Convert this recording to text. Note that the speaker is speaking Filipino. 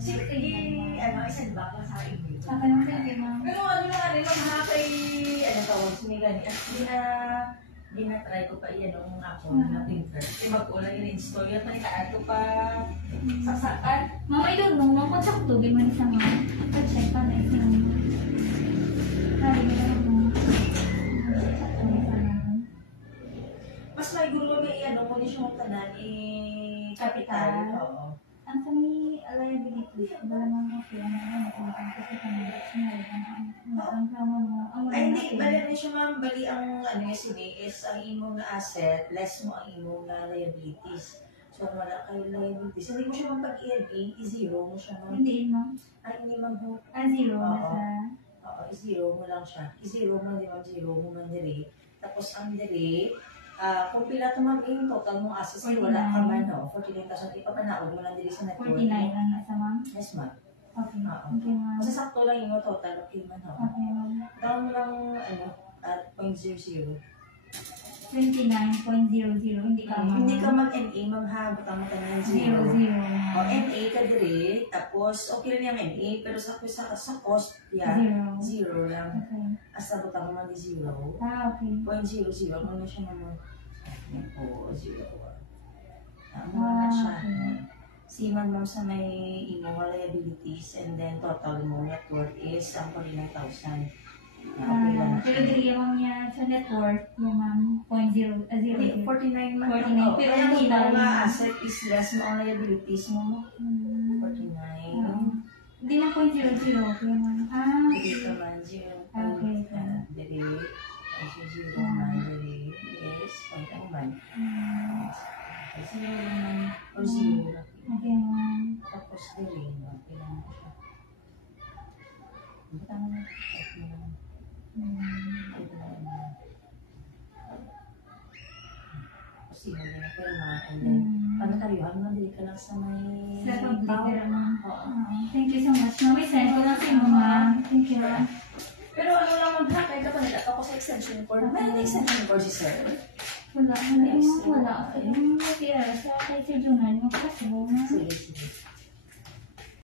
Sige, isend ba ko sa email? Sa akin yung sige, ma'am. Pero ano lang, mga kay, tawag, sumigani. Di na-try ko pa yan nung ako na printer. Kasi mag-ulang in-install yan, panika ko pa saksakan. Ma'am, I don't know, ma'am, kung sakto, di man isa, ma'am. Check pa na isa, ma'am. Sabi ko lang, ma'am. Mas may gulo may mo di siya magtanan, capital. Oo. Ang sa may liability, wala nang okay, kasi ay, hindi, bali na siya ma'am, bali ang is ang imong na asset, less mo ang imong na liabilities. So, wala kayo liabilities. Hindi mo siya ma'am pag-i-LA, i-zero mo siya ma'am. Hindi, ma'am. Ay, hindi ma'am. Zero na sa... Oo, i-zero mo lang siya. I-zero mo, di ma'am, zero mo man diri. Tapos ang diri, kung pila ito ma'am, yung total mong assets, wala ka man, no? 49,000, ipapanaog mo lang diri sa network. 49 ang nasa, ma'am? Yes, ma'am. Okay. Okay, ma'am. Kasi sakto lang yung total, okay man, no? Okay, ma'am. Down mo lang, at 0.00. 29.00, hindi ka ma'am. Hindi ka mag-NA, ma'am ha, butang mo ka ng 0. 0. O, NA ka diri, tapos okay lang yung NA, pero sa cost, yan, 0 lang. Okay. Asa butang mo di 0. Okay. 0.00, ano siya naman? Yan po, 0. Ano na siya. Siman mo sa may imong liabilities and then total mo net worth is 49,000. Okay lang. Pero dili yung niya sa net worth, yung ma'am, 0.0. 49 man. 49. Pero ang hindi imong na asset is less mo ang liabilities mo. 49. Hindi na 0.00. Okay, ma'am. Dili ka man, 0. Okay. Dili. Also 0 man, dili. Yes, ang man. Kasi naman, or 0 lang. Okay, ma'am. Tapos dili, okay lang siya. Butang mo. Kasi hindi na pirma and then panataryuhan mo, dili ka lang sa may Sa pag-deliver, ma'am. Thank you so much. No, we send ko lang sa inyo, ma'am. Thank you. Pero ano lang mag-hack, kahit ako nilata ko sa extension cord. Meron na extension cord si sir? Wala. Wala. Yung sa kay Sir Junal, yung kasi mo na. Sige.